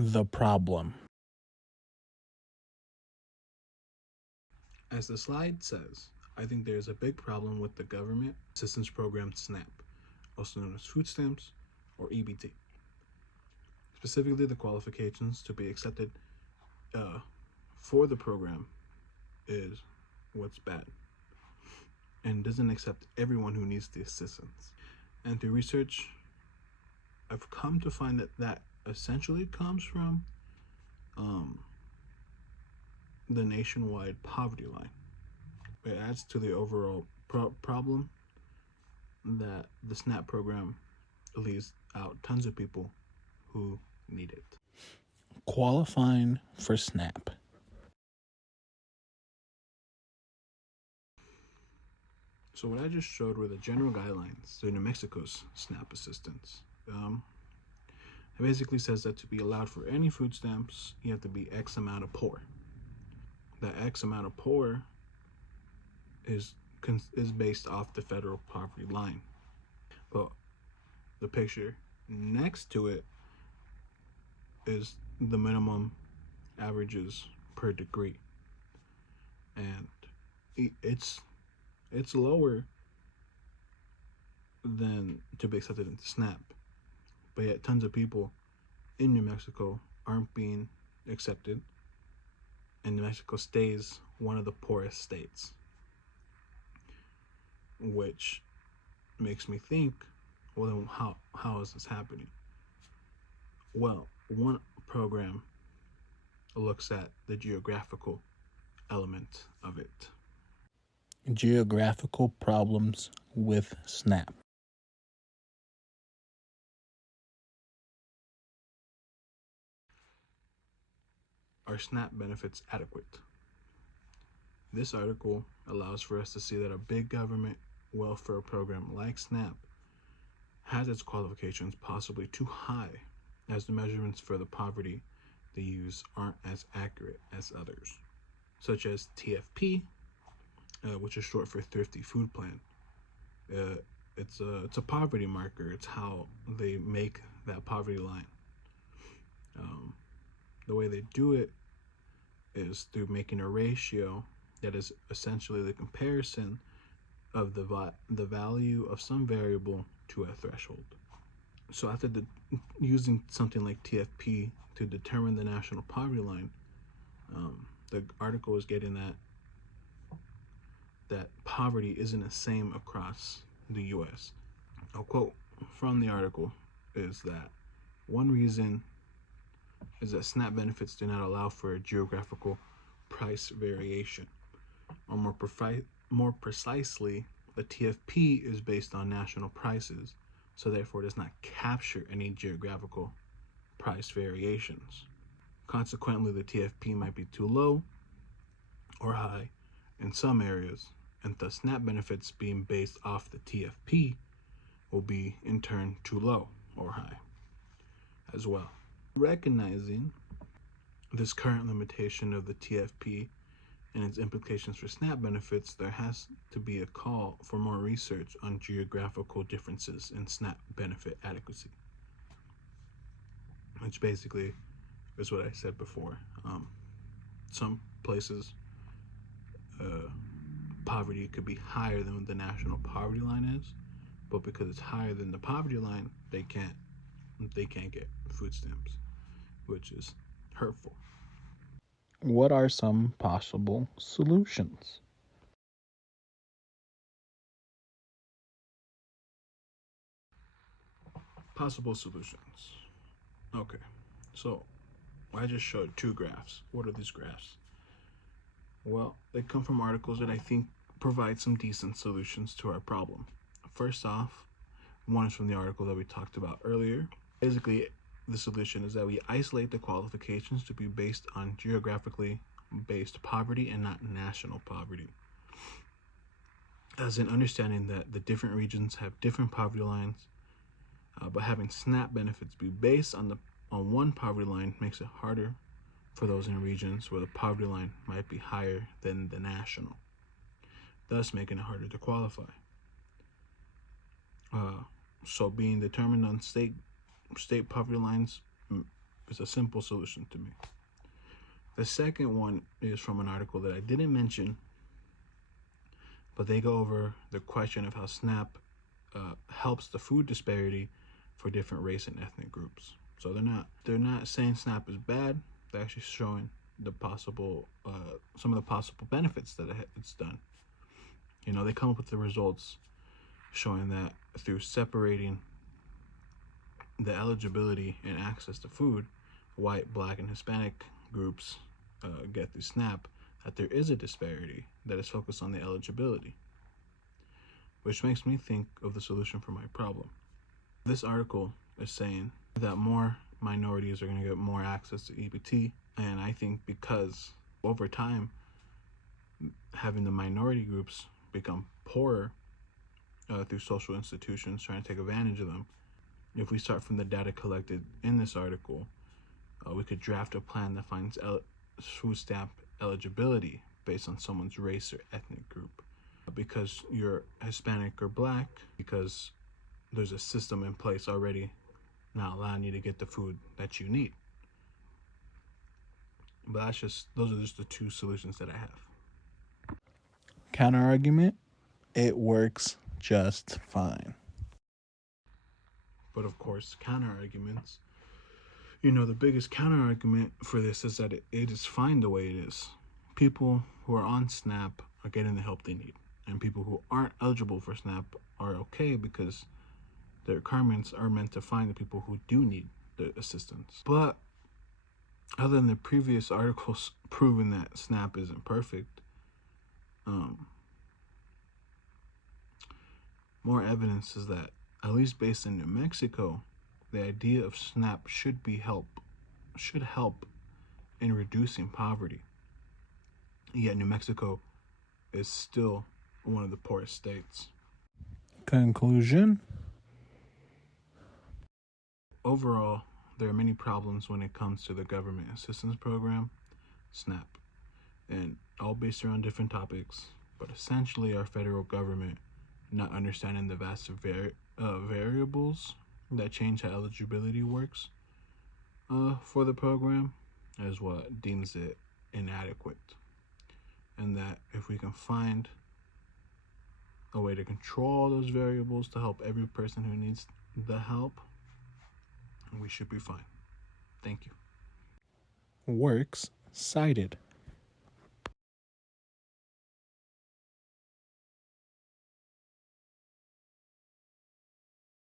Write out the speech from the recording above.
the problem. As the slide says, I think there's a big problem with the government assistance program SNAP, also known as food stamps or EBT. Specifically, the qualifications to be accepted for the program is what's bad and doesn't accept everyone who needs the assistance. And through research, I've come to find that essentially comes from the nationwide poverty line. It adds to the overall problem that the SNAP program leaves out tons of people who need it. Qualifying for SNAP. So what I just showed were the general guidelines to New Mexico's SNAP assistance. It basically says that to be allowed for any food stamps, you have to be X amount of poor. That X amount of poor is based off the federal poverty line. But the picture next to it is the minimum averages per degree, and it's lower than to be accepted into SNAP. But yet tons of people in New Mexico aren't being accepted, and New Mexico stays one of the poorest states, which makes me think, well, then how is this happening? Well, one program looks at the geographical element of it. Geographical problems with SNAP. Are SNAP benefits adequate? This article allows for us to see that a big government welfare program like SNAP has its qualifications possibly too high, as the measurements for the poverty they use aren't as accurate as others, such as TFP, which is short for Thrifty Food Plan. It's a poverty marker. It's how they make that poverty line. The way they do it is through making a ratio that is essentially the comparison of the value of some variable to a threshold. So after using something like TFP to determine the national poverty line, the article is getting that poverty isn't the same across the U.S. A quote from the article is that one reason is that SNAP benefits do not allow for a geographical price variation, or more precisely, the TFP is based on national prices, so therefore does not capture any geographical price variations. Consequently, the TFP might be too low or high in some areas, and thus SNAP benefits being based off the TFP will be in turn too low or high as well. Recognizing this current limitation of the TFP and its implications for SNAP benefits, there has to be a call for more research on geographical differences in SNAP benefit adequacy, which basically is what I said before. Some places poverty could be higher than the national poverty line is, but because it's higher than the poverty line, they can't get food stamps, which is hurtful. What are some possible solutions? Possible solutions. Okay, so I just showed two graphs. What are these graphs? Well, they come from articles that I think provide some decent solutions to our problem. First off, one is from the article that we talked about earlier. Basically, the solution is that we isolate the qualifications to be based on geographically based poverty and not national poverty. As in understanding that the different regions have different poverty lines, but having SNAP benefits be based on one poverty line makes it harder for those in regions where the poverty line might be higher than the national, thus making it harder to qualify. So being determined on state poverty lines It's a simple solution to me. The second one is from an article that I didn't mention, but they go over the question of how SNAP helps the food disparity for different race and ethnic groups. So they're not saying SNAP is bad. They're actually showing the possible some of the possible benefits that it's done. You know, they come up with the results showing that through separating the eligibility and access to food, white, black, and Hispanic groups get through SNAP, that there is a disparity that is focused on the eligibility, which makes me think of the solution for my problem. This article is saying that more minorities are going to get more access to EBT, and I think because over time, having the minority groups become poorer through social institutions trying to take advantage of them, if we start from the data collected in this article, we could draft a plan that finds food stamp eligibility based on someone's race or ethnic group. Because you're Hispanic or black, because there's a system in place already not allowing you to get the food that you need. But those are just the two solutions that I have. Counter argument, it works just fine. But of course, counter arguments, the biggest counter argument for this is that it is fine the way it is. People who are on SNAP are getting the help they need, and people who aren't eligible for SNAP are okay because the requirements are meant to find the people who do need the assistance. But other than the previous articles proving that SNAP isn't perfect, more evidence is that, at least based in New Mexico, the idea of SNAP should help in reducing poverty. Yet New Mexico is still one of the poorest states. Conclusion? Overall, there are many problems when it comes to the government assistance program, SNAP, and all based around different topics, but essentially our federal government not understanding the vast variables that change how eligibility works for the program is what deems it inadequate. And that if we can find a way to control those variables to help every person who needs the help, we should be fine. Thank you. Works cited.